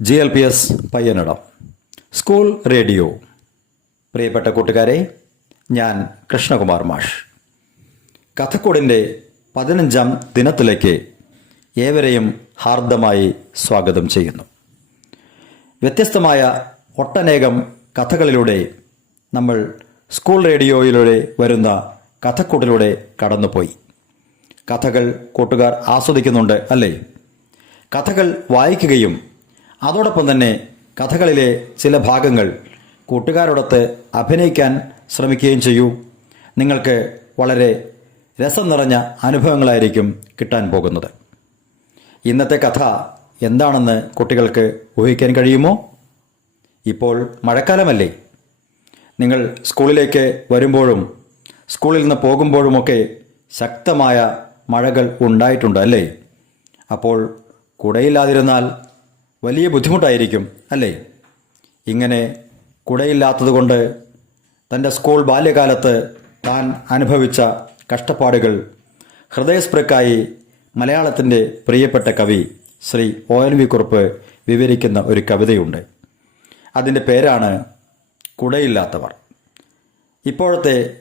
G L P S Payyanadam school radio. പ്രിയപ്പെട്ട കൂട്ടുകാരെ ഞാൻ കൃഷ്ണകുമാർ മാഷ്. കഥക്കൂടിന്റെ പതിനഞ്ചാം ദിനത്തിലേക്ക് ഏവരെയും ഹാർദമായി സ്വാഗതം ചെയ്യുന്നു. വ്യത്യസ്തമായ ഒട്ടനേകം കഥകളിലൂടെ നമ്മൾ സ്കൂൾ റേഡിയോയിലൂടെ വരുന്ന കഥക്കൂട്ടിലൂടെ കടന്നുപോയി. കഥകൾ കൂട്ടുകാർ ആസ്വദിക്കുന്നുണ്ട് അല്ലേ? കഥകൾ വായിക്കുകയും അതോടൊപ്പം തന്നെ കഥകളിലെ ചില ഭാഗങ്ങൾ കൂട്ടുകാരോടൊത്ത് അഭിനയിക്കാൻ ശ്രമിക്കുകയും ചെയ്യൂ. നിങ്ങൾക്ക് വളരെ രസം നിറഞ്ഞ അനുഭവങ്ങളായിരിക്കും കിട്ടാൻ പോകുന്നത്. ഇന്നത്തെ കഥ എന്താണെന്ന് കുട്ടികൾക്ക് ഊഹിക്കാൻ കഴിയുമോ? ഇപ്പോൾ മഴക്കാലമല്ലേ. നിങ്ങൾ സ്കൂളിലേക്ക് വരുമ്പോഴും സ്കൂളിൽ നിന്ന് പോകുമ്പോഴുമൊക്കെ ശക്തമായ മഴകൾ ഉണ്ടായിട്ടുണ്ട് അല്ലേ? അപ്പോൾ കുടയില്ലാതിരുന്നാൽ വലിയ ബുദ്ധിമുട്ടായിരിക്കും അല്ലേ? ഇങ്ങനെ കുടയില്ലാത്തതുകൊണ്ട് തന്റെ സ്കൂൾ ബാല്യകാലത്ത് താൻ അനുഭവിച്ച കഷ്ടപ്പാടുകൾ ഹൃദയസ്പൃക്കായി മലയാളത്തിന്റെ പ്രിയപ്പെട്ട കവി Shri O N V Kurup വിവരിക്കുന്ന ഒരു കവിതയുണ്ട്. അതിന്റെ പേരാണ് കുടയില്ലാത്തവർ. ഇപ്പോഴത്തെ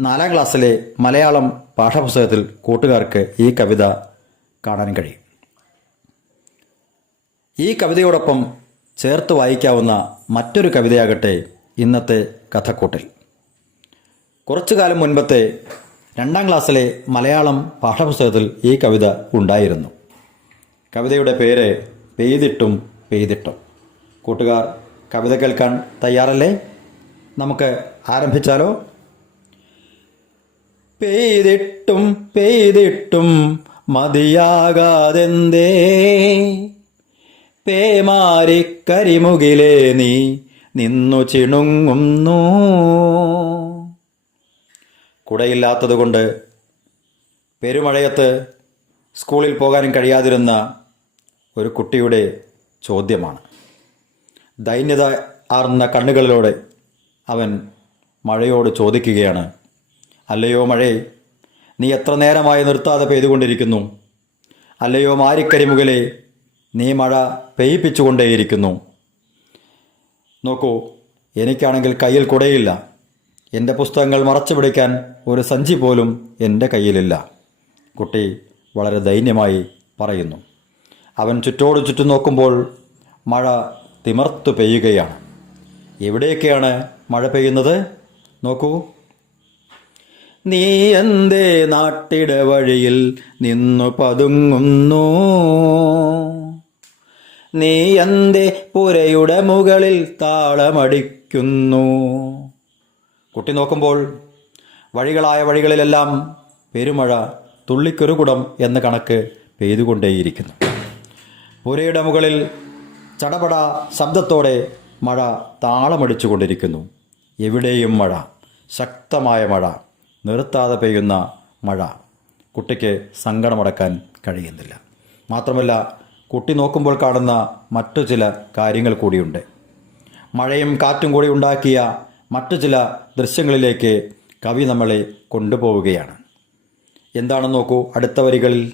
നാലാം ക്ലാസ്സിലെ മലയാളം പാഠപുസ്തകത്തിൽ കൂട്ടുകാർക്ക് ഈ കവിത കാണാൻ കഴിയും. ഈ കവിതയോടൊപ്പം ചേർത്ത് വായിക്കാവുന്ന മറ്റൊരു കവിതയാകട്ടെ ഇന്നത്തെ കഥക്കൂട്ടിൽ. കുറച്ചു കാലം മുൻപത്തെ രണ്ടാം ക്ലാസ്സിലെ മലയാളം പാഠപുസ്തകത്തിൽ ഈ കവിത ഉണ്ടായിരുന്നു. കവിതയുടെ പേര് പെയ്തിട്ടും പെയ്തിട്ടും. കൂട്ടുകാർ കവിത കേൾക്കാൻ തയ്യാറല്ലേ? നമുക്ക് ആരംഭിച്ചാലോ? പെയ്തിട്ടും പെയ്തിട്ടും മതിയാകാതെന്തേ? പേമാരി കരിമുകിലേ നീ നിന്നു ചിണുങ്ങുന്നു. കുടയില്ലാത്തതുകൊണ്ട് പെരുമഴയത്ത് സ്കൂളിൽ പോകാനും കഴിയാതിരുന്ന ഒരു കുട്ടിയുടെ ചോദ്യമാണ്. ദൈന്യത ആർന്ന കണ്ണുകളിലൂടെ അവൻ മഴയോട് ചോദിക്കുകയാണ്. അല്ലയോ മഴേ നീ എത്ര നേരമായി നിർത്താതെ പെയ്തുകൊണ്ടിരിക്കുന്നു? അല്ലയോ മാരിക്കരിമുകിലെ നീ മഴ പെയ്യിപ്പിച്ചുകൊണ്ടേയിരിക്കുന്നു. നോക്കൂ എനിക്കാണെങ്കിൽ കയ്യിൽ കുടയില്ല. എന്റെ പുസ്തകങ്ങൾ മറച്ചു പിടിക്കാൻ ഒരു സഞ്ചി പോലും എന്റെ കയ്യിലില്ല. കുട്ടി വളരെ ദൈന്യമായി പറയുന്നു. അവൻ ചുറ്റോട് ചുറ്റും നോക്കുമ്പോൾ മഴ തിമർത്തു പെയ്യുകയാണ്. എവിടെയൊക്കെയാണ് മഴ പെയ്യുന്നത്? നോക്കൂ. നീ എന്തേ നാട്ടിട വഴിയിൽ നിന്നു പതുങ്ങുന്നു? നീ എന്തേ പുരയുടെ മുകളിൽ താളമടിക്കുന്നു. കുട്ടി നോക്കുമ്പോൾ വഴികളായ വഴികളിലെല്ലാം പെരുമഴ തുള്ളിക്കൊരുകുടം എന്ന കണക്ക് പെയ്തുകൊണ്ടേയിരിക്കുന്നു. പുരയുടെ മുകളിൽ ചടപട ശബ്ദത്തോടെ മഴ താളമടിച്ചുകൊണ്ടിരിക്കുന്നു. എവിടെയും മഴ ശക്തമായ മഴ നിർത്താതെ പെയ്യുന്ന മഴ. കുട്ടിക്ക് സങ്കടമടക്കാൻ കഴിയുന്നില്ല. മാത്രമല്ല കുട്ടി നോക്കുമ്പോൾ കാണുന്ന മറ്റു ചില കാര്യങ്ങൾ കൂടിയുണ്ട്. മഴയും കാറ്റും കൂടി ഉണ്ടാക്കിയ മറ്റു ചില ദൃശ്യങ്ങളിലേക്ക് കവി നമ്മളെ കൊണ്ടുപോവുകയാണ്. എന്താണെന്ന് നോക്കൂ അടുത്ത വരികളിൽ.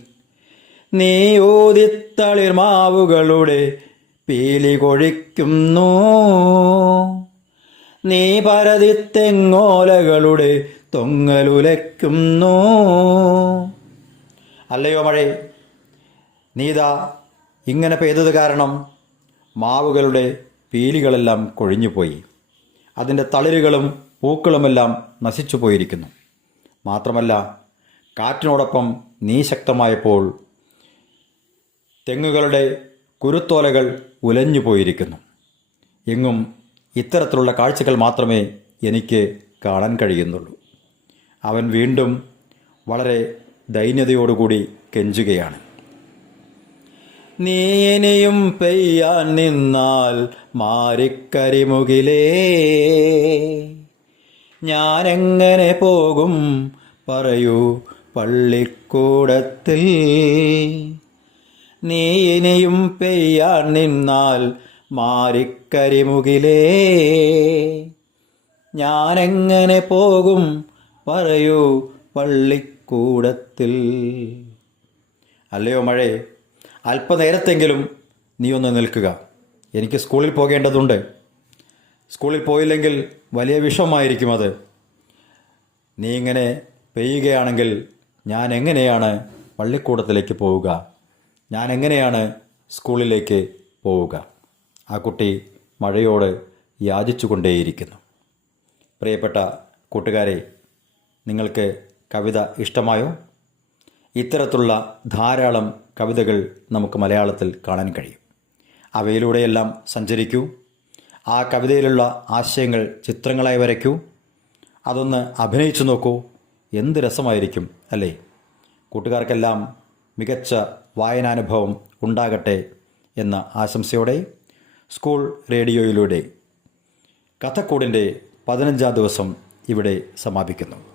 നീ ഊതിത്തളിർമാവുകളുടെ പീലി കൊഴിക്കുന്നു. നീ പരതിത്തെങ്ങോലകളുടെ തൊങ്ങലുലയ്ക്കുന്നു അല്ലയോ മഴേ നീതാ ഇങ്ങനെ പെയ്തത് കാരണം മാവുകളുടെ പീലികളെല്ലാം കൊഴിഞ്ഞുപോയി. അതിന്റെ തളിരുകളും പൂക്കളുമെല്ലാം നശിച്ചു പോയിരിക്കുന്നു. മാത്രമല്ല കാറ്റിനോടൊപ്പം നീ ശക്തമായപ്പോൾ തെങ്ങുകളുടെ കുരുത്തോലകൾ ഉലഞ്ഞു പോയിരിക്കുന്നു. എങ്ങും ഇത്തരത്തിലുള്ള കാഴ്ചകൾ മാത്രമേ എനിക്ക് കാണാൻ കഴിയുന്നുള്ളൂ. അവൻ വീണ്ടും വളരെ ദൈന്യതയോടുകൂടി കെഞ്ചുകയാണ്. നീ ഇനിയും പെയ്യാൻ നിന്നാൽ മാറിക്കരിമുകിലേ. ഞാനെങ്ങനെ പോകും പറയൂ പള്ളിക്കൂടത്തിൽ. നീ പെയ്യാൻ നിന്നാൽ മാറിക്കരിമുകിലേ. ഞാനെങ്ങനെ പോകും പറയൂ പള്ളിക്കൂടത്തിൽ. അല്ലയോ മഴേ? അല്പനേരത്തെങ്കിലും നീ ഒന്ന് നിൽക്കുക. എനിക്ക് സ്കൂളിൽ പോകേണ്ടതുണ്ട്. സ്കൂളിൽ പോയില്ലെങ്കിൽ വലിയ വിഷമമായിരിക്കും അത്. നീ ഇങ്ങനെ പെയ്യുകയാണെങ്കിൽ ഞാൻ എങ്ങനെയാണ് പള്ളിക്കൂടത്തിലേക്ക് പോവുക? ഞാൻ എങ്ങനെയാണ് സ്കൂളിലേക്ക് പോവുക? ആ കുട്ടി മഴയോട് യാചിച്ചുകൊണ്ടേയിരിക്കുന്നു. പ്രിയപ്പെട്ട കൂട്ടുകാരെ നിങ്ങൾക്ക് കവിത ഇഷ്ടമായോ? ഇത്തരത്തിലുള്ള ധാരാളം കവിതകൾ നമുക്ക് മലയാളത്തിൽ കാണാൻ കഴിയും. അവയിലൂടെയെല്ലാം സഞ്ചരിക്കൂ. ആ കവിതയിലുള്ള ആശയങ്ങൾ ചിത്രങ്ങളായി വരയ്ക്കൂ. അതൊന്ന് അഭിനയിച്ചു നോക്കൂ. എന്ത് രസമായിരിക്കും അല്ലേ? കൂട്ടുകാർക്കെല്ലാം മികച്ച വായനാനുഭവം ഉണ്ടാകട്ടെ എന്ന ആശംസയോടെ സ്കൂൾ റേഡിയോയിലൂടെ കഥക്കൂടിന്റെ പതിനഞ്ചാം ദിവസം ഇവിടെ സമാപിക്കുന്നു.